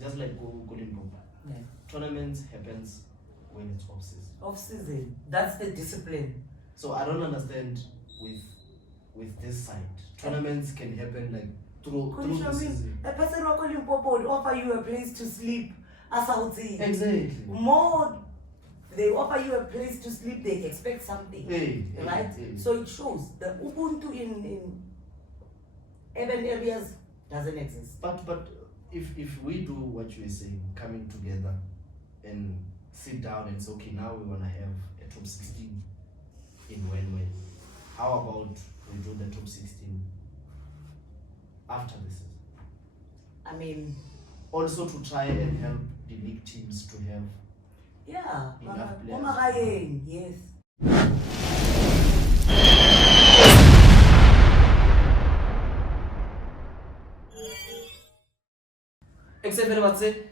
just like Limpopo. Yeah. Tournaments happens when it's off season. Off season. That's the discipline. So I don't understand with this side. Tournaments can happen like through the season. A person who Limpopo would offer you a place to sleep. Exactly. More, they offer you a place to sleep, they expect something. Right? So it shows the Ubuntu in urban areas doesn't exist. But if we do what you were saying, coming together and sit down and say, okay, now we want to have a top 16 in Wenway. How about we do the top 16 after the season? I mean, also to try and help the league teams to have enough players. Yes. Except for what's it,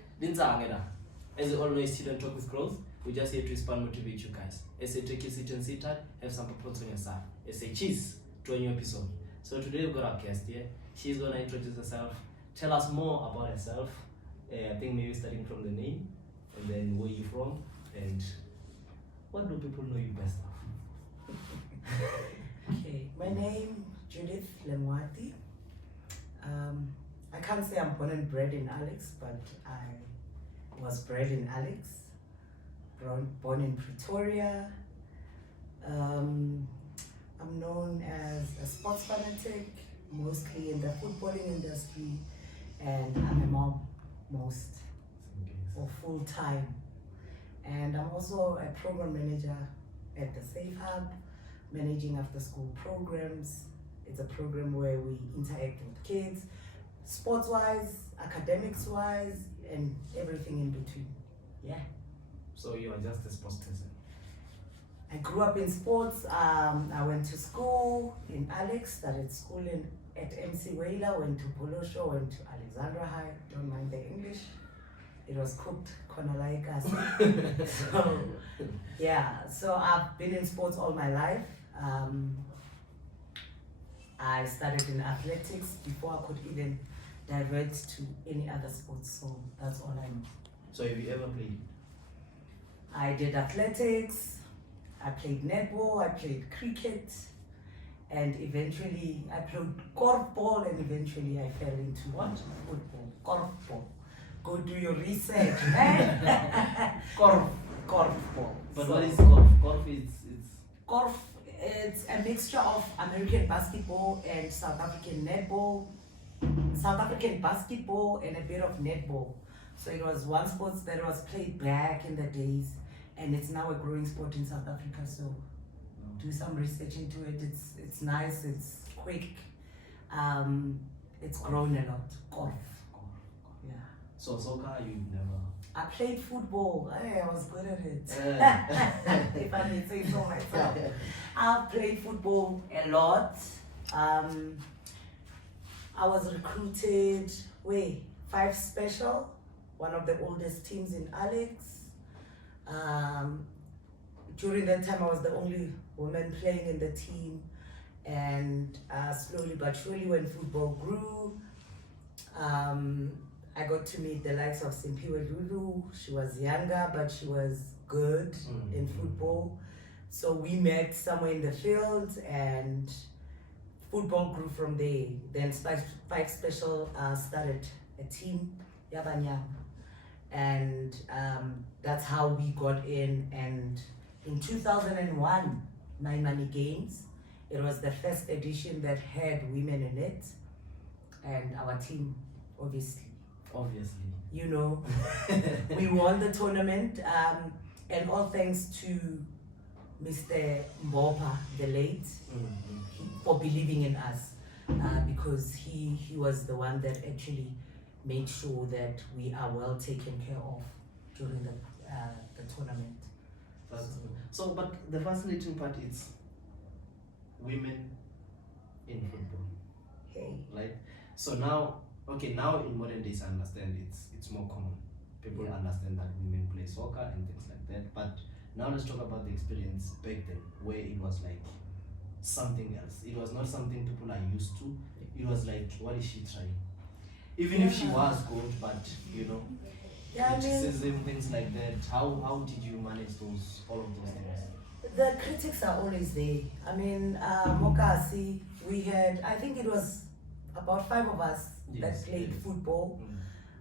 as you all know, it's Student Talk with Growth. We're just here to inspire and motivate you guys. As I take you sit and sit tight, have some purpose on your side. As I cheese to a new episode. So today we've got our guest here. She's gonna introduce herself, tell us more about herself. I think maybe starting from the name, and then where you're from, and what do people know you best of? Okay, my name Judith Lemwati. I can't say I'm born and bred in Alex, but I was bred in Alex, born in Pretoria. I'm known as a sports fanatic, mostly in the footballing industry, and I'm a mom most, or full time. And I'm also a program manager at the Safe Hub, managing after school programs. It's a program where we interact with kids, sports-wise, academics-wise, and everything in between. Yeah. So you are just a sports person? I grew up in sports. I went to school in Alex, started school at MC Whaler, went to Polosho, went to Alexandra High, don't mind the English. It was cooked like us. So, yeah, so I've been in sports all my life. I started in athletics before I could even divert to any other sports, so that's all I know. So have you ever played? I did athletics, I played netball, I played cricket, and eventually I played korfball, and eventually I fell into what? Football. Korfball. Go do your research, man. Korfball. But so, what is korf? Korf, it's a mixture of American basketball and South African netball, South African basketball and a bit of netball. So it was one sport that was played back in the days, and it's now a growing sport in South Africa. So do some research into it. It's nice. It's quick. It's grown a lot. Korf. Yeah. So soccer, you've never? I played football. I was good at it. If I may say so myself. I've played football a lot. I was recruited, 5 Special, one of the oldest teams in Alex. During that time, I was the only woman playing in the team. And slowly but surely, when football grew, I got to meet the likes of Simpiwe Lulu. She was younger, but she was good in football. So we met somewhere in the field, and football grew from there. Then 5 Special started a team, Yabanyam. And that's how we got in. And in 2001, My Money Games, it was the first edition that had women in it. And our team, obviously, you know, we won the tournament, and all thanks to Mr. Mbopa, the late, for believing in us, because he was the one that actually made sure that we are well taken care of during the tournament. So, but the fascinating part is women in football. Hey. Right? So now in modern days, I understand it's more common. People understand that women play soccer and things like that. But now let's talk about the experience back then, where it was like something else. It was not something people are used to. It was like, what is she trying? Even if she was good, but Yeah, I mean, criticism, things like that. How did you manage all of those things? the critics are always there. I mean, Mokasi, we had, I think it was about 5 of us that played football.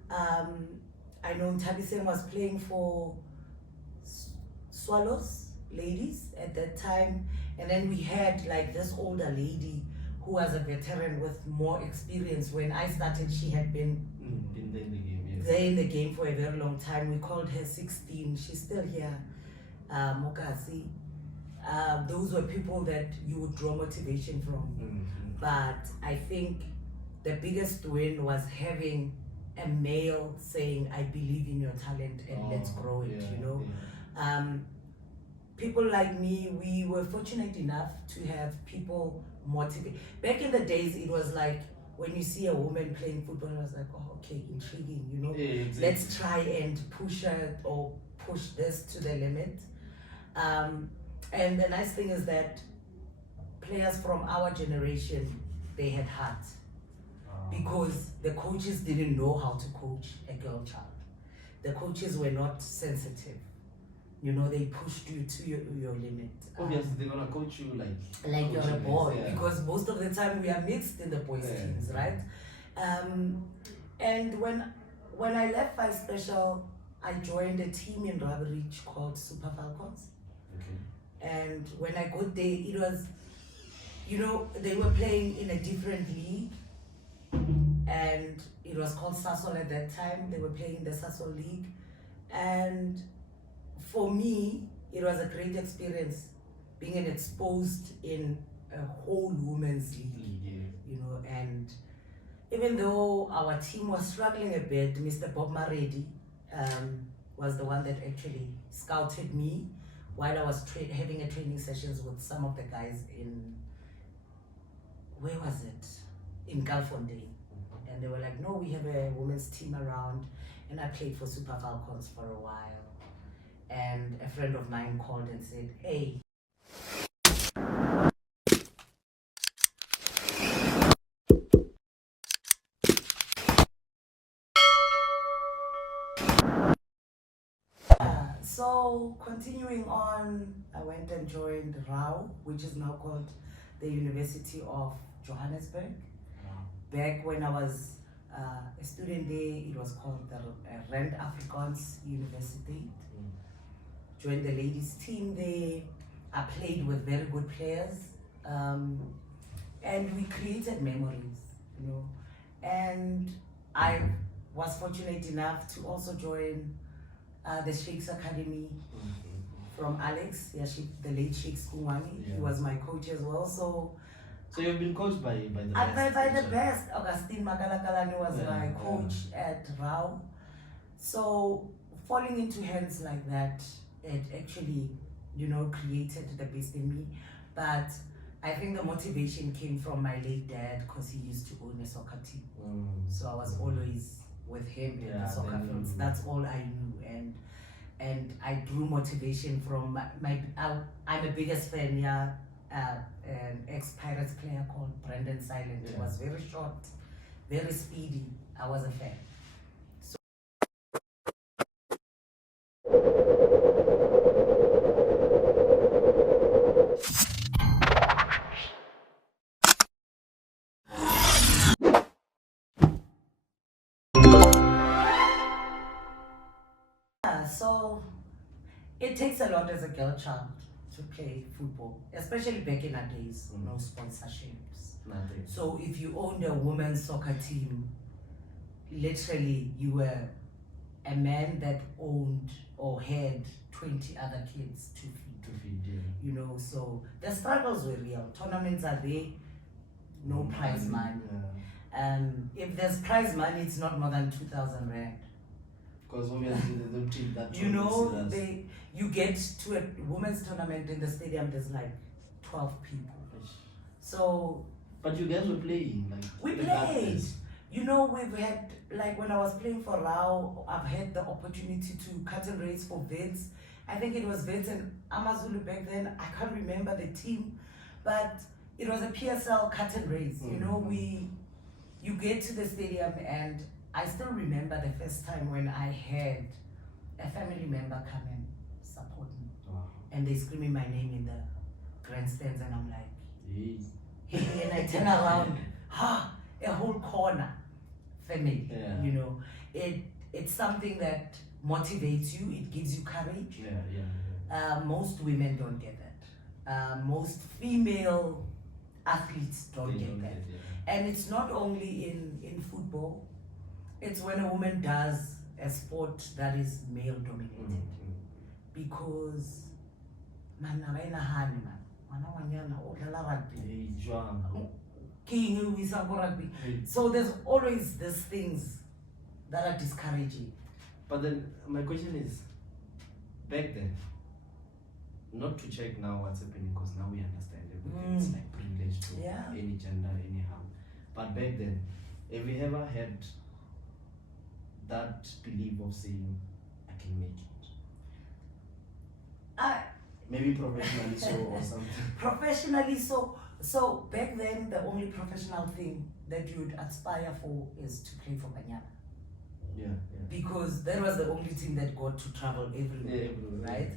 I know Tabisen was playing for Swallows ladies at that time, and then we had like this older lady who was a veteran with more experience. When I started, she had been there in the game for a very long time. We called her 16. She's still here, Mokasi. Those were people that you would draw motivation from. But I think the biggest win was having a male saying, I believe in your talent and let's grow it, People like me, we were fortunate enough to have people motivate. Back in the days, it was like, when you see a woman playing football, I was like, oh, okay, intriguing, Exactly. Let's try and push her or push this to the limit. And the nice thing is that players from our generation, they had heart. Because the coaches didn't know how to coach a girl child. The coaches were not sensitive. They pushed you to your limit. Obviously, they're gonna coach you like you're a boy, because most of the time we are mixed in the boys' teams, right? And when I left Five Special, I joined a team in Rabarich called Super Falcons. Okay. And when I got there, it was, they were playing in a different league, and it was called Sasol at that time. They were playing in the Sasol League, and for me, it was a great experience being exposed in a whole women's league, and even though our team was struggling a bit, Mr. Bob Maredi was the one that actually scouted me while I was having a training sessions with some of the guys where was it? In Galfontein. And they were like, no, we have a women's team around, and I played for Super Falcons for a while. And a friend of mine called and said, hey, so continuing on, I went and joined RAU, which is now called the University of Johannesburg. Back when I was a student there, it was called the Rand Afrikaans University. Joined the ladies team there. I played with very good players, and we created memories, And I was fortunate enough to also join the Sheikh's Academy from Alex, the late Sheikh Skungwani. He was my coach as well. So you've been coached by the best? By the best. Augustine Makalakalani was my coach at RAU. So falling into hands like that, it actually, created the best in me. But I think the motivation came from my late dad, because he used to own a soccer team. So I was always with him in the soccer fields. That's all I knew. And I drew motivation from I'm the biggest fan, an ex-Pirates player called Brendan Silent. He was very short, very speedy. I was a fan. So it takes a lot as a girl child to play football, especially back in our days. No sponsorships. Nothing. So if you owned a women's soccer team, literally you were a man that owned or had 20 other kids to feed. So the struggles were real. Tournaments are there, no prize money. If there's prize money, it's not more than 2,000 rand. Because obviously they don't take that. You get to a women's tournament in the stadium, there's like 12 people. So, but you guys were playing, we played. We've had, like when I was playing for RAU, I've had the opportunity to cut and race for Vets. I think it was Vets and Amazulu back then. I can't remember the team, but it was a PSL cut and race. You get to the stadium, and I still remember the first time when I had a family member come and support me. Wow. And they screaming my name in the grandstands, and I'm like, Hey. hey, and I turn around, a whole corner, family. Yeah. You know, it's something that motivates you. It gives you courage. Yeah. Most women don't get that. Most female athletes don't get that. And it's not only in football. It's when a woman does a sport that is male dominated. Because man, Hey, Joan. rugby. So there's always these things that are discouraging. But then my question is, back then, not to check now what's happening, because now we understand everything. It's like privilege to any gender, anyhow. But back then, have you ever had that belief of saying, I can make it? Maybe professionally so or something. Professionally so back then the only professional thing that you would aspire for is to play for Banyana. Yeah. Because that was the only team that got to travel everywhere, right?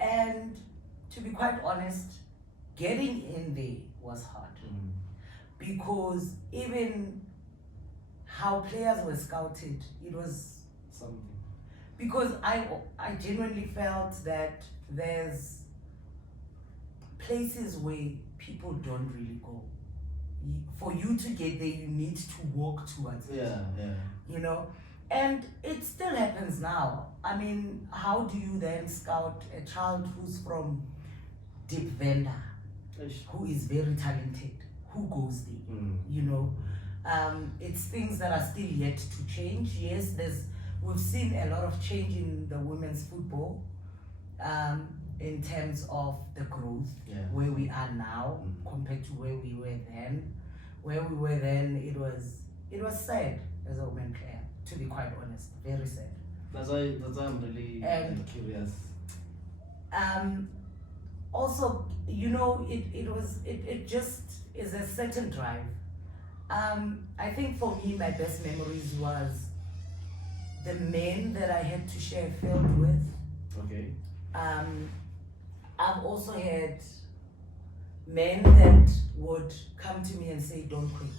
And to be quite honest, getting in there was hard. Because even how players were scouted, it was something. Because I genuinely felt that there's places where people don't really go. For you to get there, you need to walk towards it. You know, and it still happens now. I mean, how do you then scout a child who's from Deep Venda, who is very talented, who goes there? You know, it's things that are still yet to change. Yes, we've seen a lot of change in the women's football. In terms of the growth, where we are now compared to where we were then. Where we were then, it was sad as a woman player, to be quite honest, very sad. That's why I'm really curious. Also, you know, it just is a certain drive. I think for me, my best memories was the men that I had to share a field with. Okay. I've also had men that would come to me and say, don't quit.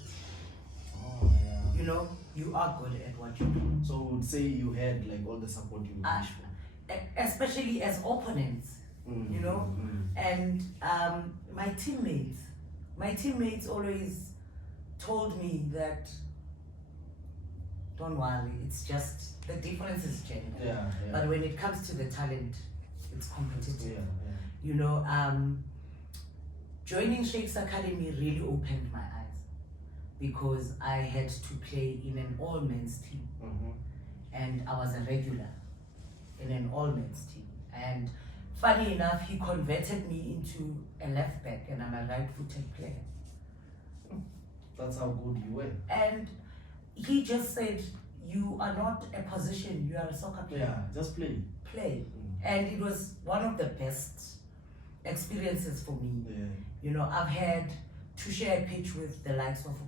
Oh, yeah. You know, you are good at what you do. So would say you had like all the support you wish for. Especially as opponents, you know? And my teammates always told me that, don't worry, it's just, the difference is gender. But when it comes to the talent, it's competitive. You know, joining Sheikh's Academy really opened my eyes, because I had to play in an all-men's team. And I was a regular in an all-men's team. And funny enough, he converted me into a left back, and I'm a right-footed player. That's how good you were. And he just said, you are not a position, you are a soccer player. Just play. And it was one of the best experiences for me. You know, I've had to share a pitch with the likes of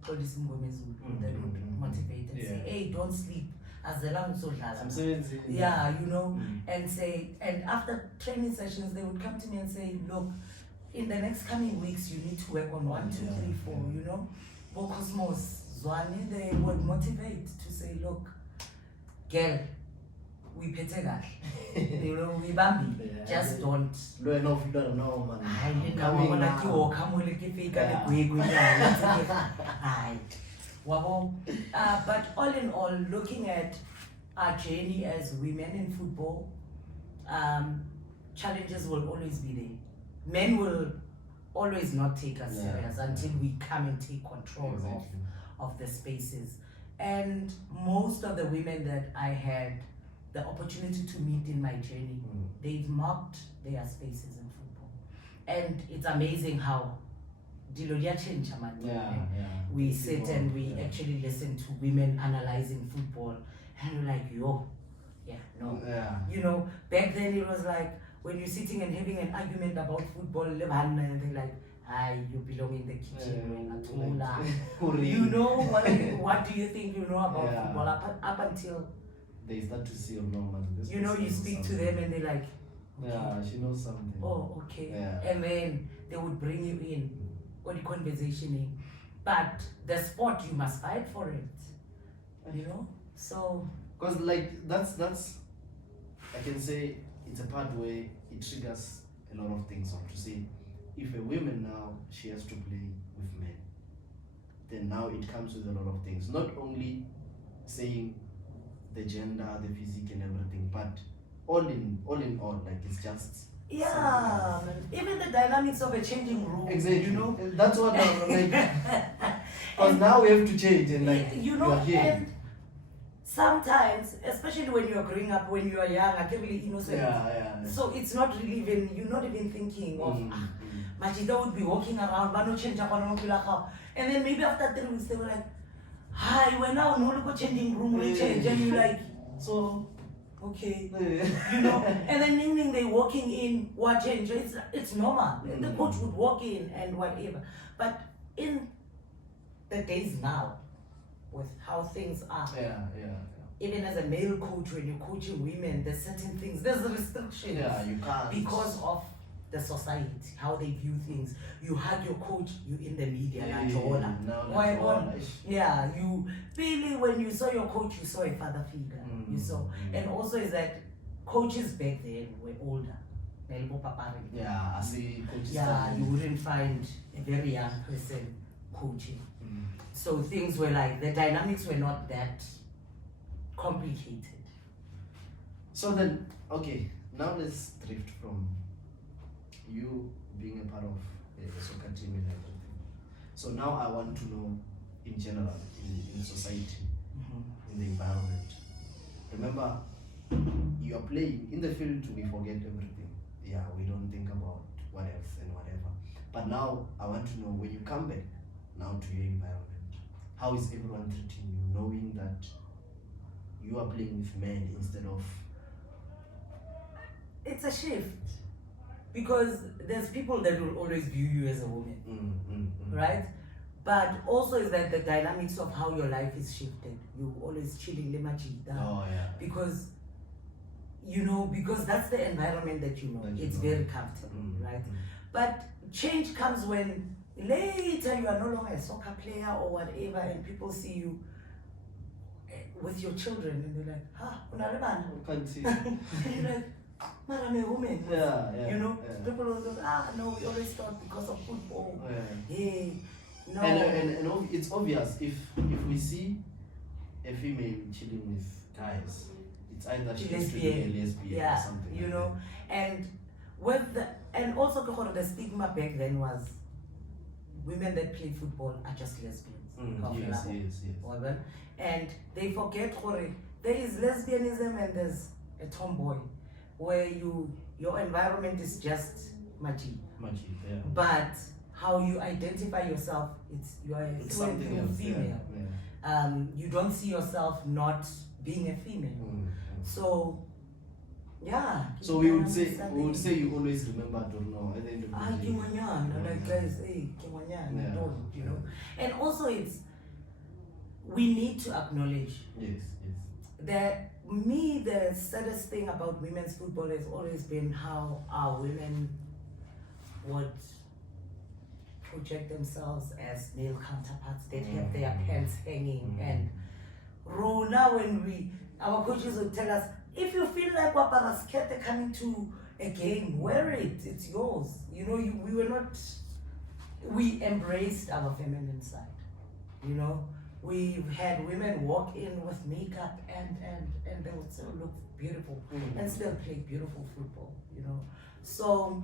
Police Mgomezu that would motivate and say, hey, don't sleep. You know, and after training sessions, they would come to me and say, look, in the next coming weeks, you need to work on 1, 2, 3, 4, you know. Cosmos, Zwane, they would motivate to say, look, girl, we petega, you know, we bambi, just don't. But all in all, looking at our journey as women in football, challenges will always be there. Men will always not take us serious until we come and take control of the spaces. And most of the women that I had the opportunity to meet in my journey, they've marked their spaces in football. And it's amazing how we sit and we actually listen to women analyzing football, and we're like, you know, back then it was like when you're sitting and having an argument about football, and they're like, hi, you belong in the kitchen. Like, You know, what do you think you know about football up until they start to see, oh no, man, this you know, person you knows speak to something. them and they're like, Yeah, she knows something. oh, okay. Yeah. And then they would bring you in or the conversationing. But the sport, you must fight for it. You know? So Because like that's I can say it's a part where it triggers a lot of things. To say, if a woman now she has to play with men, then now it comes with a lot of things. Not only saying the gender, the physique, and everything, but all in all, like it's just yeah, even the dynamics of a changing room. exactly. You know, that's what I'm like. Because now we have to change and like you know, are here. and sometimes, especially when you are growing up, when you are young, I really innocent. Yeah. So it's not really even, you're not even thinking of Majida would be walking around, but no change, and then maybe after 3 weeks they were like, hi, we're now no longer changing room, we change, and you're like, so okay, you know, and then meaning they walking in, what change? It's normal. The coach would walk in and whatever, but in the days now, with how things are, even as a male coach, when you're coaching women, there's certain things, there's restrictions. Yeah, you can't. Because of the society, how they view things. You hug your coach, you in the media, you really, when you saw your coach, you saw a father figure. You saw, and also is that coaches back then were older. Yeah, I see coaches. Yeah, you wouldn't find a very young person coaching. So things were like, the dynamics were not that complicated. So then, okay, now let's drift from you being a part of a soccer team and everything. So now I want to know, in general, in society, in the environment. Remember, you are playing in the field, we forget everything. Yeah, we don't think about what else and whatever. But now I want to know, when you come back now to your environment, how is everyone treating you, knowing that you are playing with men instead of... It's a shift. Because there's people that will always view you as a woman, right? But also is that the dynamics of how your life is shifted. You always chilling because you know, because that's the environment that you know. It's very comfortable, right? But change comes when later you are no longer a soccer player or whatever, and people see you with your children and they're like, Can't see. and you're like, but I'm a woman. You know, people will go, no, we always thought because of football. Hey, no. And it's obvious if we see a female chilling with guys, it's either she has to be a lesbian or something. You know, and and also the stigma back then was women that play football are just lesbians. Yes. And they forget there is lesbianism and there's a tomboy, where your environment is just machi. But how you identify yourself, you are something else, female. You don't see yourself not being a female. So so we would say you always remember Dorno at the end of the day. Like guys, hey, don't, you know. And also we need to acknowledge that the saddest thing about women's football has always been how our women would project themselves as male counterparts. They'd have their pants hanging, and now when our coaches would tell us, if you feel like Waparaskete coming to a game, wear it, it's yours. You know, we embraced our feminine side, you know. We've had women walk in with makeup and they would still look beautiful and still play beautiful football, you know. So,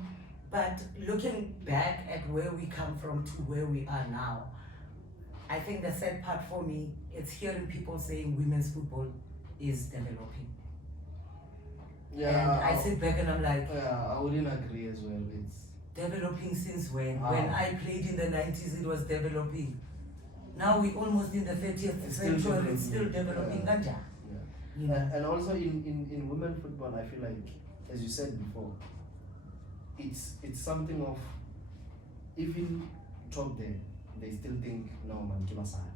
but looking back at where we come from to where we are now, I think the sad part for me is hearing people saying women's football is developing. And I sit back and I'm like, I wouldn't agree as well. It's developing since when? When I played in the 90s, it was developing. Now we're almost in the 30th century, it's still developing. You know? And also in women football, I feel like, as you said before, it's something of, even talk there, they still think no man kibasali.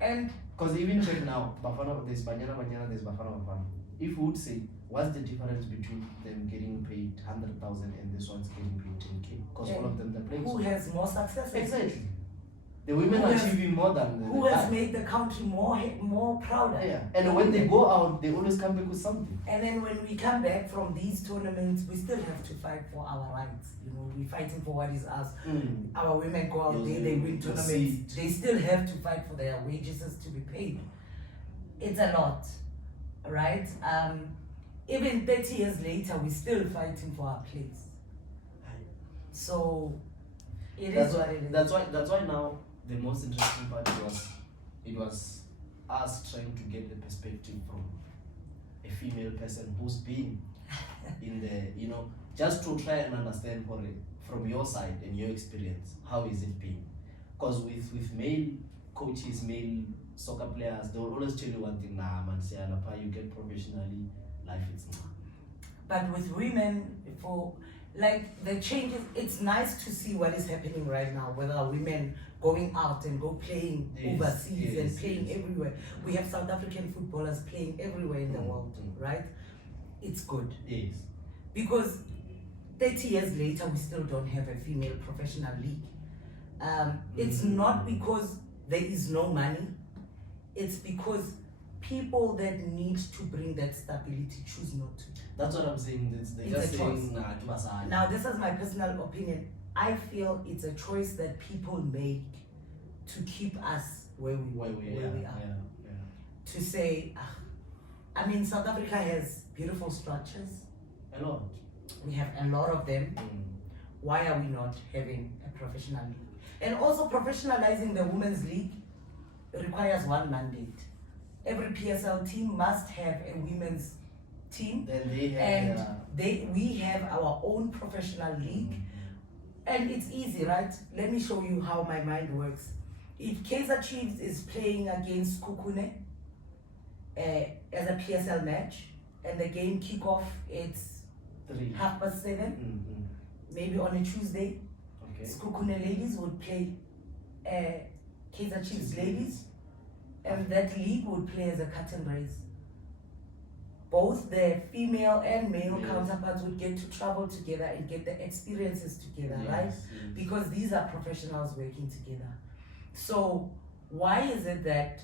And because even check now, Bafana, there's Banyana, there's Bafana. If we would say, what's the difference between them getting paid 100,000 and this one's getting paid 10K? Because all of them they're playing. Who has more success? Exactly. The women are achieving more than the who has made the country more prouder. Yeah. And when they go out, they always come back with something. And then when we come back from these tournaments, we still have to fight for our rights. You know, we're fighting for what is ours. Our women go out there, they win tournaments. They still have to fight for their wages to be paid. It's a lot, right? Even 30 years later, we're still fighting for our place. So it is what it is. That's why now the most interesting part was us trying to get the perspective from a female person who's been in the, you know, just to try and understand from your side and your experience, how is it been? Because with male coaches, male soccer players, they will always tell you one thing, nah man, you get professionally, life is not. But with women, for like the changes, it's nice to see what is happening right now, whether women going out and go playing overseas and playing everywhere. We have South African footballers playing everywhere in the world, right? It's good. Yes. Because 30 years later, we still don't have a female professional league. It's not because there is no money, it's because people that need to bring that stability choose not to. That's what I'm saying. They're just saying, nah, now, this is my personal opinion. I feel it's a choice that people make to keep us where we are. Yeah. To say, I mean, South Africa has beautiful structures. A lot. We have a lot of them. Why are we not having a professional league? And also professionalizing the women's league requires one mandate. Every PSL team must have a women's team. Then they have, and we have our own professional league. And it's easy, right? Let me show you how my mind works. If Kaizer Chiefs is playing against Kukune as a PSL match, and the game kickoff, it's 7:30, maybe on a Tuesday, Kukune ladies would play Kaizer Chiefs ladies, and that league would play as a curtain raise. Both the female and male counterparts would get to travel together and get the experiences together, right? Because these are professionals working together. So why is it that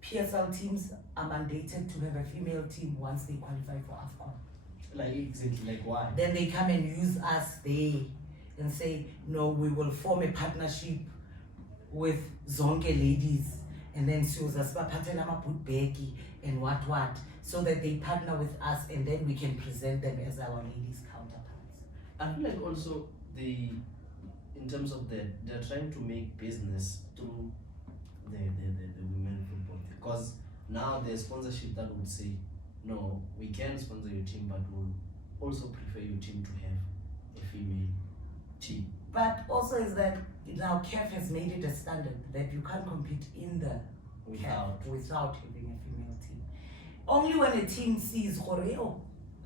PSL teams are mandated to have a female team once they qualify for AFCON? Like exactly, like why? Then they come and use us there and say, no, we will form a partnership with Zonke ladies, and then and what, so that they partner with us, and then we can present them as our ladies counterparts. I feel like also in terms of they're trying to make business through the women football, because now there's sponsorship that would say, no, we can sponsor your team, but we'll also prefer your team to have a female team. But also is that now CAF has made it a standard that you can't compete in the CAF without having a female team. Only when a team sees Koreo,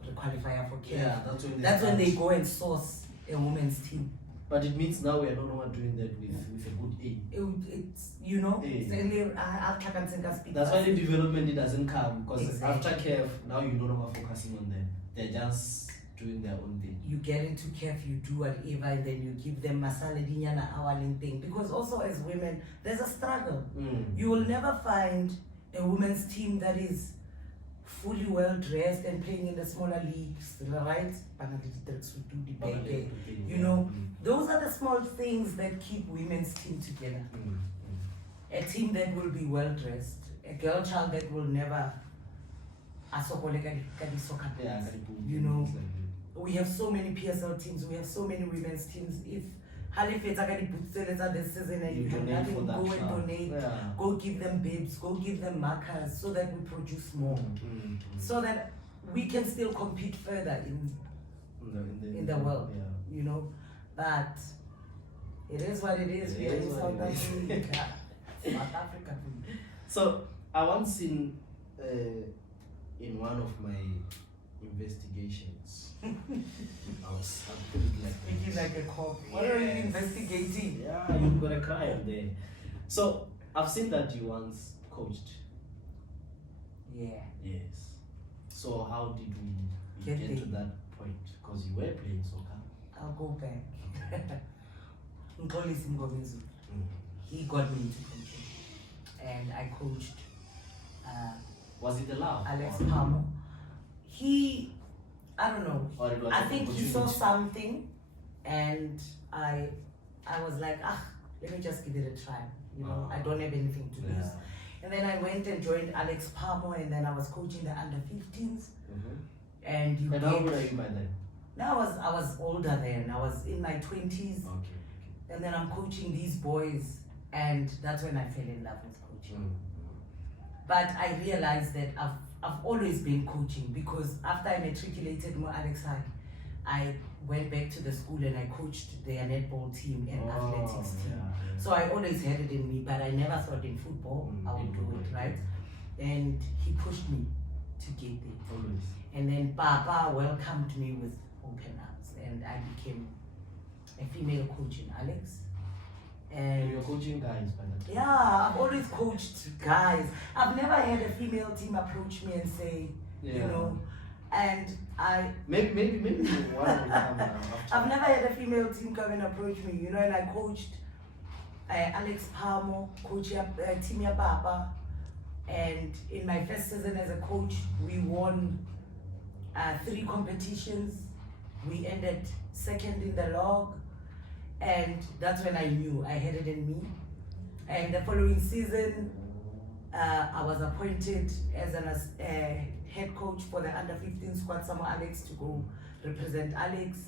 the qualifier for CAF, that's when they go and source a women's team. But it means now we are no longer doing that with a good aim. It's, you know, that's why the development doesn't come, because after CAF, now you're no longer focusing on them. They're just doing their own thing. You get into CAF, you do whatever, and then you give them masaledinyana hourly thing. Because also as women, there's a struggle. You will never find a women's team that is fully well dressed and playing in the smaller leagues, right? You know, those are the small things that keep women's team together. A team that will be well dressed, a girl child that will never you know, we have so many PSL teams, we have so many women's teams. If this season and you have nothing, go and donate, go give them bibs, go give them markers, so that we produce more, so that we can still compete further in the world, you know. But it is what it is. We are in South Africa. South Africa. So I once seen in one of my investigations. I'll put it like Speaking that. like a cop. What are you Yes. investigating? Yeah, you've got a crime there. So I've seen that you once coached. Yeah. Yes. So how did we Get get there. to that point? Because you were playing soccer. I'll go back. Mxolisi Mngomezulu. Mm. He got me into coaching. And I coached Was it the love? Alex or- Palmer. I don't know. Or it was I an think he saw opportunity? something, and I was like, let me just give it a try. You know, I don't have anything to lose. Yeah. And then I went and joined Alex Palmer, and then I was coaching the under 15s. Mhm. And you And how get- old are you by then? Now I was older then. I was in my 20s, Okay. and then I'm coaching these boys, and that's when I fell in love with coaching. But I realized that I've always been coaching, because after I matriculated Mo Alex High, I went back to the school and I coached their netball team and athletics team. Yeah. So I always had it in me, but I never thought in football I would do it, right? And he pushed me to get there. Always. And then Papa welcomed me with open arms, and I became a female coach in Alex. And And you're coaching guys by that time? yeah, I've always coached guys. I've never had a female team approach me and say, you know, and Maybe one will come after. I've never had a female team come and approach me, you know, and I coached Alex Palmer, coach Team Papa, and in my first season as a coach, we won 3 competitions. We ended second in the log, and that's when I knew I had it in me. And the following season, I was appointed as a head coach for the under 15 squad, Samo Alex, to go represent Alex.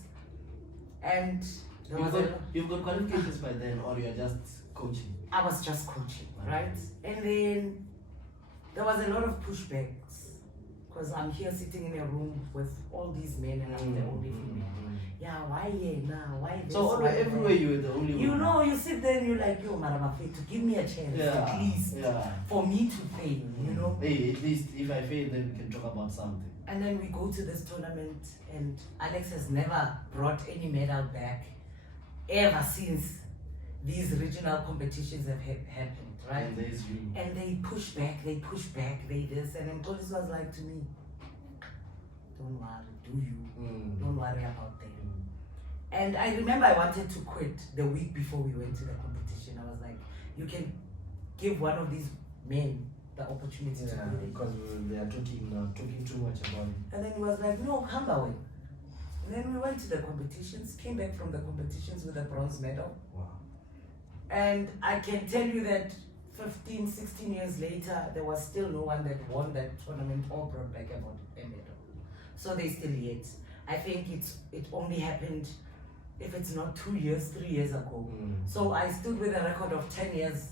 And there was You've got qualifications by then, or you're just coaching? I was just coaching, right? And then there was a lot of pushbacks, because I'm here sitting in a room with all these men and I'm the only female. Yeah, why here now? Why this? So why everywhere that? you were the only You one. know, you sit there and you're like, yo, Maramafetu, give me a chance at least for me to fail, you know? Hey, at least if I fail, then we can talk about something. And then we go to this tournament, and Alex has never brought any medal back ever since these regional competitions have happened, right? And there's you. And they push back, they this, and then police was like to me, don't worry, do you? Don't worry about them. And I remember I wanted to quit the week before we went to the competition. I was like, you can give one of these men the opportunity to do it. because they are talking too much about it. And then he was like, no, come away. And then we went to the competitions, came back from the competitions with a bronze medal. Wow. And I can tell you that 15, 16 years later, there was still no one that won that tournament or brought back a medal. So they still yet. I think it only happened, if it's not 2 years, 3 years ago. So I stood with a record of 10 years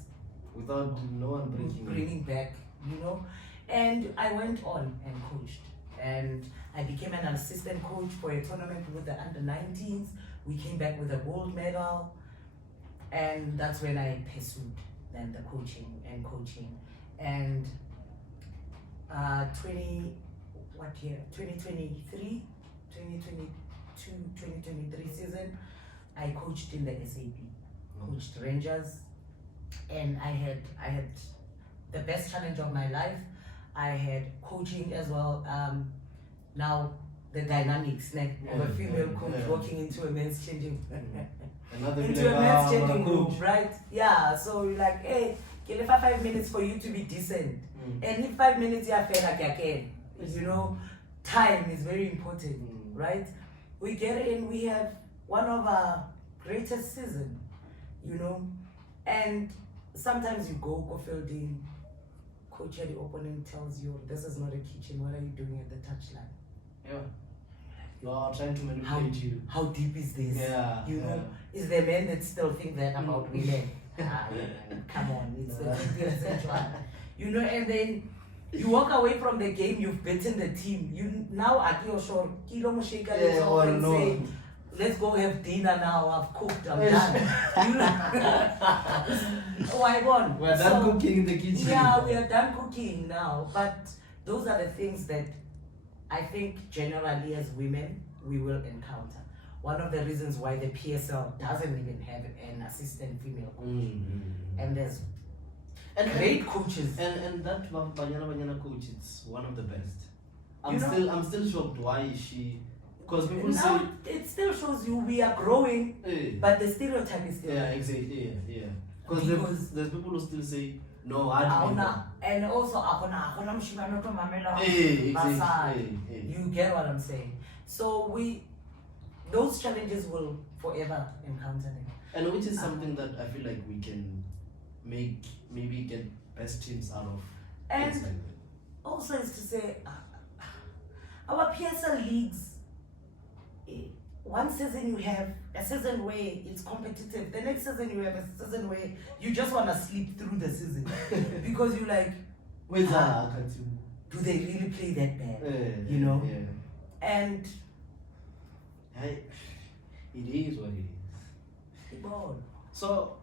Without no one bringing back, you know. And I went on and coached. And I became an assistant coach for a tournament with the under 19s. We came back with a gold medal. And that's when I pursued then the coaching. And 2023, 2022, 2023 season, I coached in the SAP, coached Rangers, and I had the best challenge of my life. I had coaching as well. Now the dynamics of a female coach walking into a men's changing into a men's changing room, right? Yeah. So you're like, hey, give 5 minutes for you to be decent, and if 5 minutes you are fair like again, you know, time is very important, right? We get in, we have one of our greatest season, you know, and sometimes you go fielding, coach at the opponent tells you, this is not a kitchen, what are you doing at the touchline? Yeah. You are trying to manipulate you. How deep is this? Yeah. You know, is there men that still think that about women? Come on, it's the 20th century. You know, and then you walk away from the game, you've beaten the team. You now at your shore, and say, let's go have dinner now. I've cooked, I'm done. You know? Oh, I won. We're done cooking in the kitchen. Yeah, we are done cooking now. But those are the things that I think generally as women, we will encounter. One of the reasons why the PSL doesn't even have an assistant female coach. And there's great coaches. And that Banyana coach, it's one of the best. I'm still shocked why is she, because people say it still shows you we are growing, but the stereotype is still exactly because there's people who still say no, and also you get what I'm saying. So those challenges will forever encounter them, and which is something that I feel like we can maybe get best teams out of. And also is to say our PSL leagues, one season you have a season where it's competitive, the next season you have a season where you just want to sleep through the season because you're like, do they really play that bad? You know? And it is what it is. So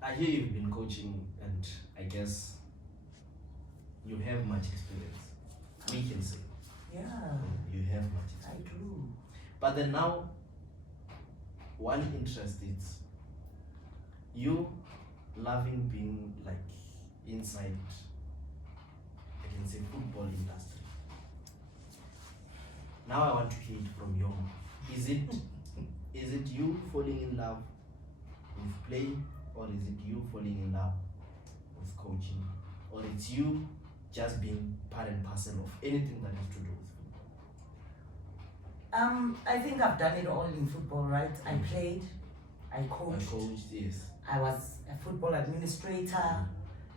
I hear you've been coaching, and I guess you have much experience. We can say. Yeah. You have much experience. I do. But then now, one interest is you loving being like inside, I can say, football industry. Now I want to hear it from you. Is it you falling in love with playing, or is it you falling in love with coaching, or it's you just being part and parcel of anything that has to do with football? I think I've done it all in football, right? I played, I coached, yes. I was a football administrator,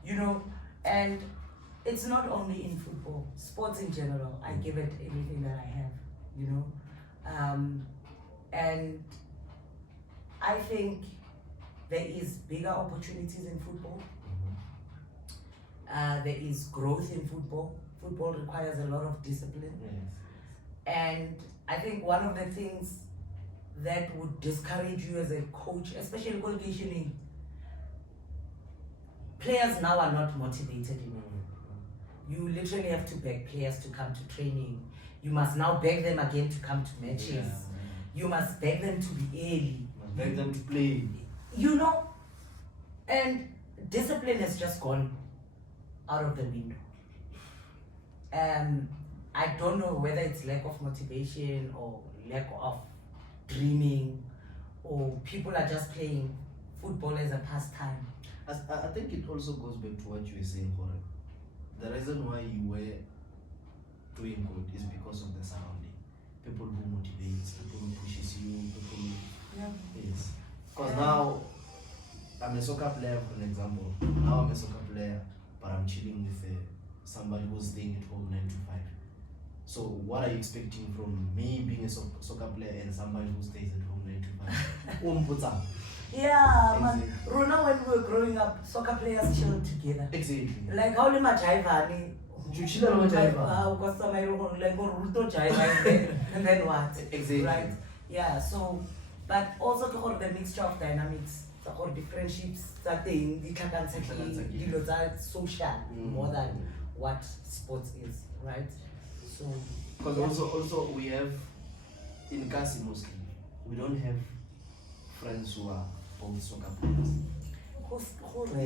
you know, and it's not only in football, sports in general. I give it everything that I have, you know. And I think there is bigger opportunities in football. There is growth in football. Football requires a lot of discipline. Yes. And I think one of the things that would discourage you as a coach, especially qualification, players now are not motivated anymore. You literally have to beg players to come to training. You must now beg them again to come to matches. You must beg them to be early. Beg them to play. You know, and discipline has just gone out of the window. I don't know whether it's lack of motivation or lack of dreaming, or people are just playing football as a pastime. I think it also goes back to what you were saying, Jorge. The reason why you were doing good is because of the surrounding. People who motivate, people who pushes you, people who... Yes. Because now, I'm a soccer player, for an example. Now I'm a soccer player, but I'm chilling with somebody who's staying at home 9 to 5. So what are you expecting from me being a soccer player and somebody who stays at home 9 to 5? Yeah, man. Rona, when we were growing up, soccer players chilled together. Exactly. Like how much Ivani. And then what? Exactly. Right? Yeah, so, but also the mixture of dynamics, the friendships, that thing, the social more than what sports is, right? So, because also we have in Kasi mostly, we don't have friends who are both soccer players.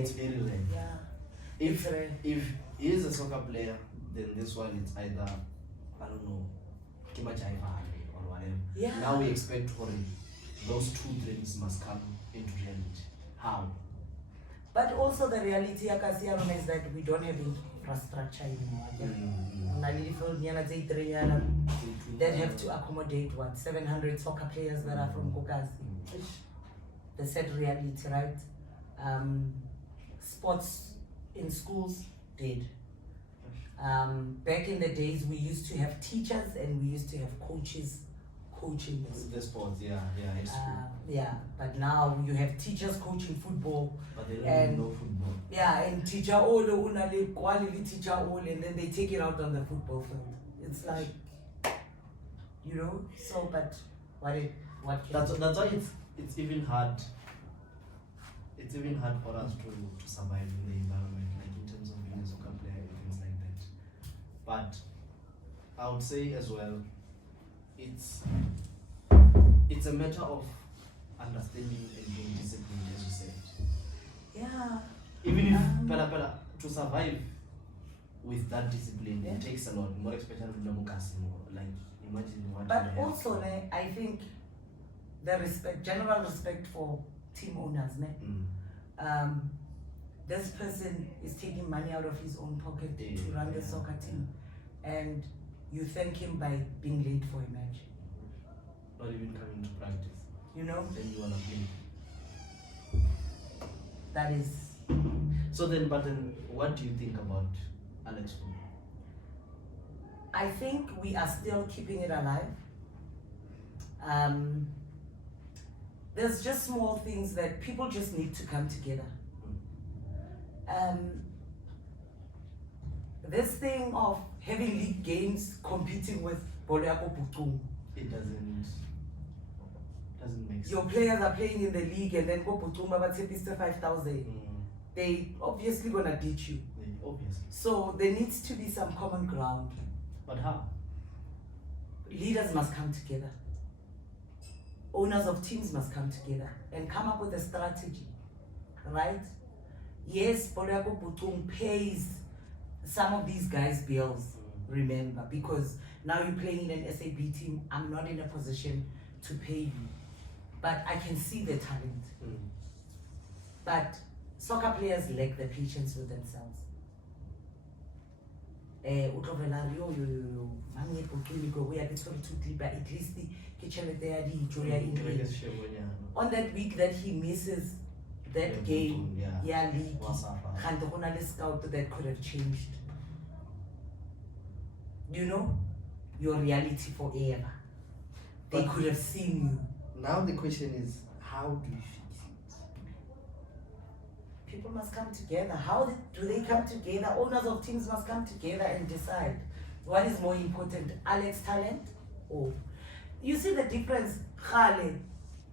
It's very rare. Yeah. If he is a soccer player, then this one it's either, I don't know, Kimachaiva or whatever. Yeah. Now we expect those two dreams must come into reality. How? But also the reality is that we don't have infrastructure anymore. That have to accommodate 700 soccer players that are from Kokazi. The sad reality, right? Sports in schools did. Back in the days, we used to have teachers and we used to have coaches coaching the sports. Yeah, it's true. Yeah, but now you have teachers coaching football. But they don't even know football. Yeah, and teacher all, quality teacher all, and then they take it out on the football field. It's like, you know. So, but what? That's why it's even hard. It's even hard for us to survive in the environment, like in terms of being a soccer player and things like that. But I would say as well, it's a matter of understanding and being disciplined, as you said. Yeah. Even if to survive with that discipline, Yeah. it takes a lot. More especially with like imagine what. But you have. also, I think the general respect for team owners. This person is taking money out of his own pocket to run the soccer team, and you thank him by being late for a match. Not even coming to practice. You know? Then you wanna play. That is. So then, what do you think about Alex Football? I think we are still keeping it alive. There's just small things that people just need to come together. This thing of having league games competing with Boleako Putung. It doesn't make sense. Your players are playing in the league and then go Putung about 5,000. They obviously gonna ditch you. Obviously. So there needs to be some common ground. But how? Leaders must come together. Owners of teams must come together and come up with a strategy, right? Yes, Boleako Putung pays some of these guys' bills, remember, because now you're playing in an SAB team. I'm not in a position to pay you, but I can see the talent. But soccer players lack the patience with themselves. At least on that week that he misses that game, league, scout that could have changed, you know, your reality forever. They But could have seen you. Now the question is, how do you fix it? People must come together. How do they come together? Owners of teams must come together and decide what is more important, Alex talent or you see the difference.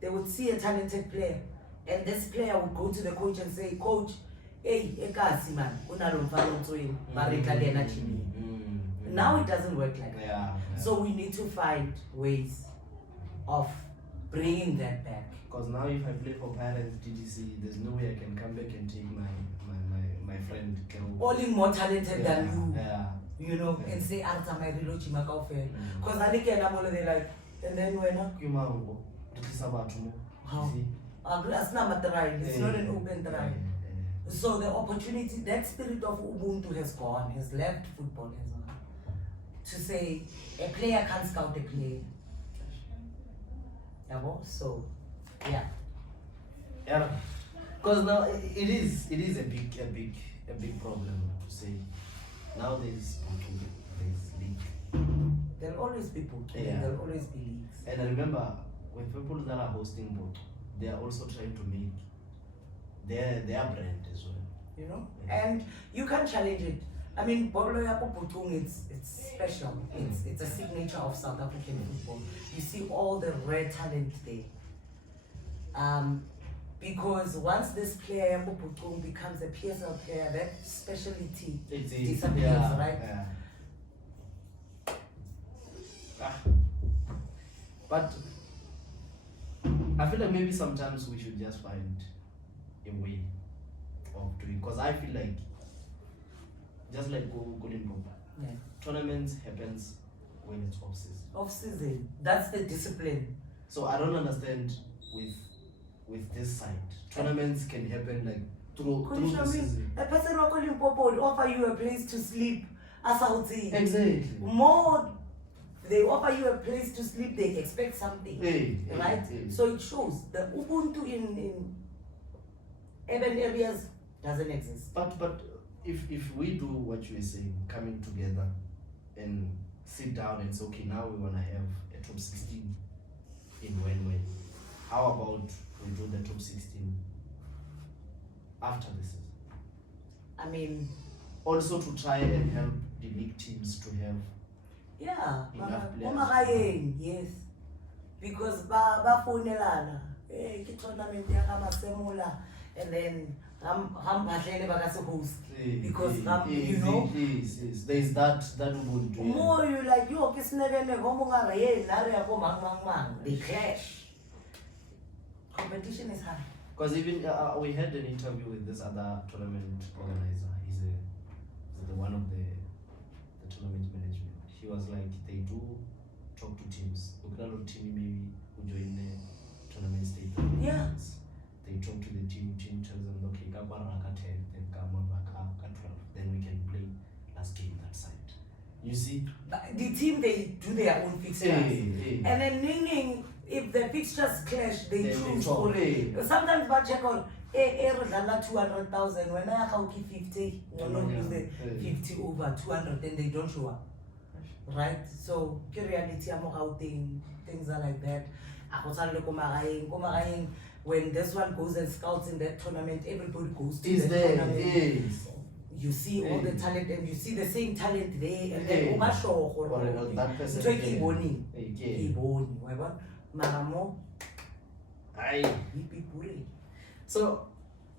They would see a talented player and this player would go to the coach and say, coach, hey, ekasi man, now it doesn't work like that. So we need to find ways of bringing that back. Because now if I play for Pirates DDC, there's no way I can come back and take my friend Only more talented than you. You know, Yeah. and say Arta my reload because I think I'm only like, and then when how? that's not a trial, it's not an open trial. So the opportunity, that spirit of Ubuntu has gone, has left football as well. To say a player can't scout a player. So yeah. Because now it is a big problem to say. Now there's league. There'll always be Boto, there'll always be leagues. And I remember with people that are hosting Boto, they are also trying to make their brand as well. You know? And you can't challenge it. I mean, Boleako Putung, it's special. It's a signature of South African football. You see all the rare talent there. Because once this player Putung becomes a PSL player, that specialty disappears, right? But I feel like maybe sometimes we should just find a way of doing, because I feel like just like Golden Book, tournaments happens when it's off season. Off season, that's the discipline. So I don't understand with this side. Tournaments can happen like through the season. A person who would offer you a place to sleep as Exactly. More, they offer you a place to sleep, they expect something. Right? So it shows the Ubuntu in urban areas doesn't exist. But if we do what you were saying, coming together and sit down and say, okay, now we wanna have a top 16 in Wenway. How about we do the top 16 after the season? I mean, also to try and help the league teams to have enough players. Yes, because ba phonelana tournament ya kama semula, and then I'm bahlele bakasehost because you know there's that ubuntu. More you like you okay snevene gomo ngare nare yabo mang they clash. Competition is high. Because even we had an interview with this other tournament organizer. He's the one of the tournament management. He was like, they do talk to teams. Team maybe who join the tournament state. Yeah. They talk to the team tells them, okay, Kabaraka 10, then Kamaraka 12, then we can play last game that side. You see? But the team, they do their own fixtures. And then meaning, if the fixtures clash, they choose for it. Sometimes I check on 200,000 when I have 50, use the 50 over 200, then they don't show up. Right? So reality how things are like that. When this one goes and scouts in that tournament, everybody goes to the tournament. You see all the talent and you see the same talent there and then that person so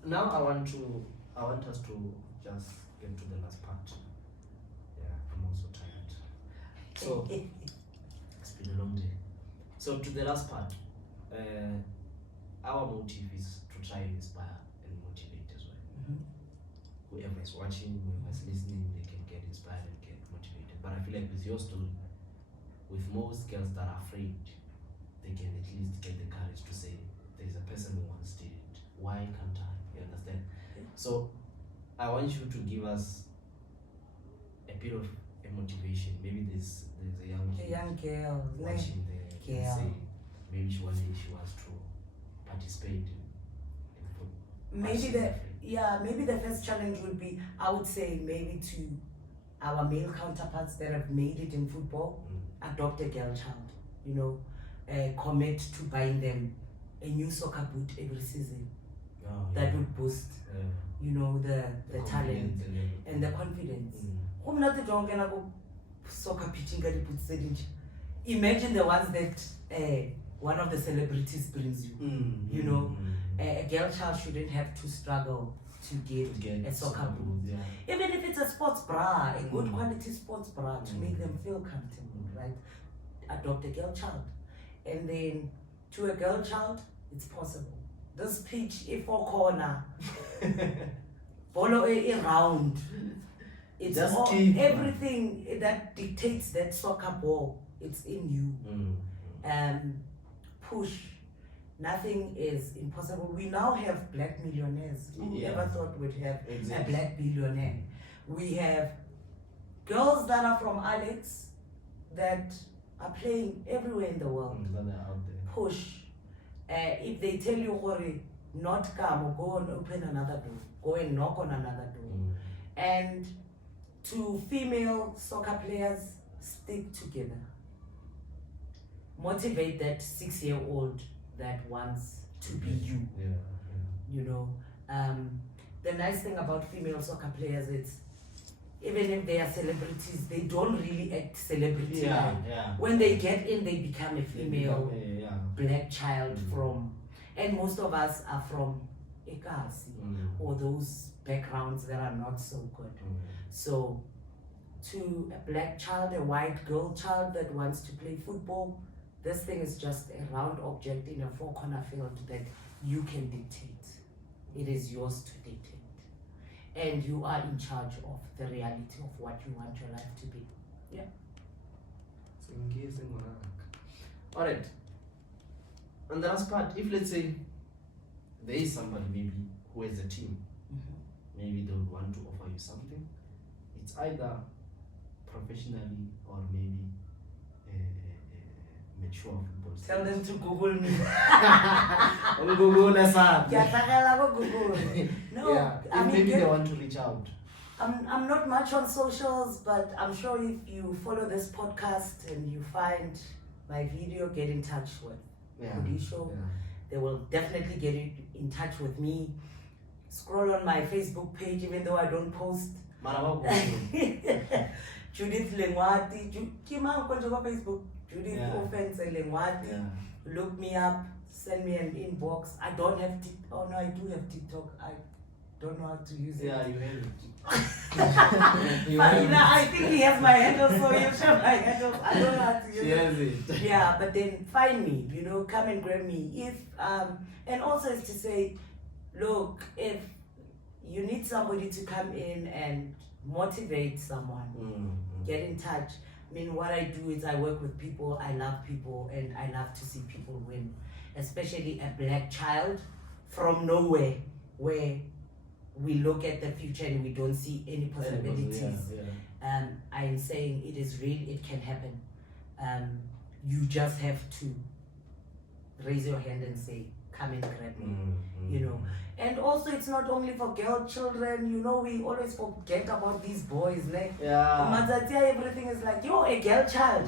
now I want us to just get to the last part. Yeah, I'm also tired. So it's been a long day. So to the last part, our motive is to try and inspire and motivate as well. Whoever is watching, whoever is listening, they can get inspired and get motivated. But I feel like with your story, with most girls that are afraid, they can at least get the courage to say, there's a person who once did it. Why can't I? You understand? So I want you to give us a bit of a motivation. Maybe there's a young girl watching there and say, maybe one day she wants to participate in football. Maybe the first challenge would be, I would say, maybe to our male counterparts that have made it in football, adopt a girl child, commit to buying them a new soccer boot every season. That would boost, the talent and the confidence. Soccer pitching imagine the ones that one of the celebrities brings you. A girl child shouldn't have to struggle to get a soccer boot. Even if it's a sports bra, a good quality sports bra to make them feel comfortable, right? Adopt a girl child. And then to a girl child, it's possible. This pitch, if for corner, follow a round. It's all, everything that dictates that soccer ball, it's in you. Push. Nothing is impossible. We now have black millionaires. Who ever thought we'd have a black billionaire? We have girls that are from Alex that are playing everywhere in the world. Push. If they tell you, not come, go and open another door. Go and knock on another door. And to female soccer players, stick together. Motivate that 6-year-old that wants to be you. The nice thing about female soccer players is even if they are celebrities, they don't really act celebrity. When they get in, they become a female black child from, and most of us are from Ekasi or those backgrounds that are not so good. So to a black child, a white girl child that wants to play football, this thing is just a round object in a four-corner field that you can dictate. It is yours to dictate. And you are in charge of the reality of what you want your life to be. Alright. And the last part, if let's say there is somebody maybe who has a team, maybe they would want to offer you something. It's either professionally or maybe mature football. Tell them to Google me. Google us up. Google. No, I mean, maybe they want to reach out. I'm not much on socials, but I'm sure if you follow this podcast and you find my video, get in touch with Show. They will definitely get in touch with me. Scroll on my Facebook page, even though I don't post. Judith Lengwati. Facebook. Judith Offense Lengwati. Look me up. Send me an inbox. I don't have I do have TikTok. I don't know how to use it. Yeah, you heard it. But I think he has my handle, so you share my handle. I don't know how to use She it. has it. Yeah, but then find me, come and grab me. If and also is to say, look, if you need somebody to come in and motivate someone, get in touch. I mean, what I do is I work with people, I love people, and I love to see people win, especially a black child from nowhere, where we look at the future and we don't see any possibilities. Yeah. I am saying it is real, it can happen. You just have to raise your hand and say, come and grab me, And also it's not only for girl children, we always forget about these boys. Everything is like, a girl child.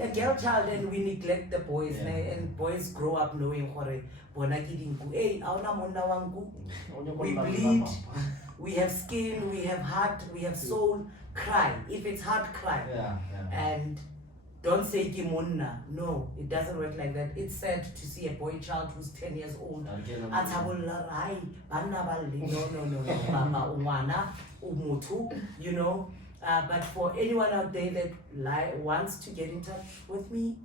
A girl child, and we neglect the boys. And boys grow up knowing, we bleed, we have skin, we have heart, we have soul. Cry. If it's hard, cry. And don't say Kimonna. No, it doesn't work like that. It's sad to see a boy child who's 10 years old. No. But for anyone out there that wants to get in touch with me,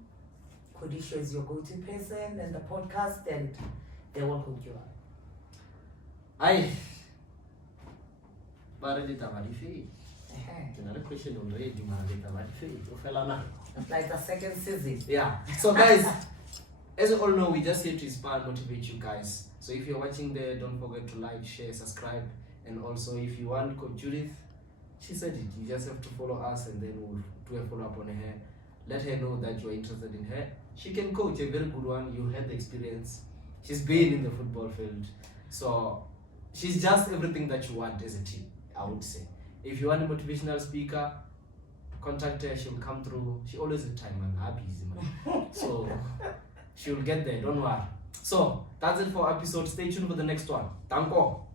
Kodisho is your go-to person and the podcast, and they will hook you up. Another question already, Like the second season. Yeah. So guys, as you all know, we just here to inspire, motivate you guys. So if you're watching there, don't forget to like, share, subscribe, and also if you want Coach Judith, she said it. You just have to follow us, and then we'll do a follow up on her. Let her know that you're interested in her. She can coach, a very good one. You had the experience. She's been in the football field, so she's just everything that you want as a team, I would say. If you want a motivational speaker, contact her. She'll come through. She always has time, man. I'm busy, man. So she'll get there. Don't worry. So that's it for our episode. Stay tuned for the next one. Danko.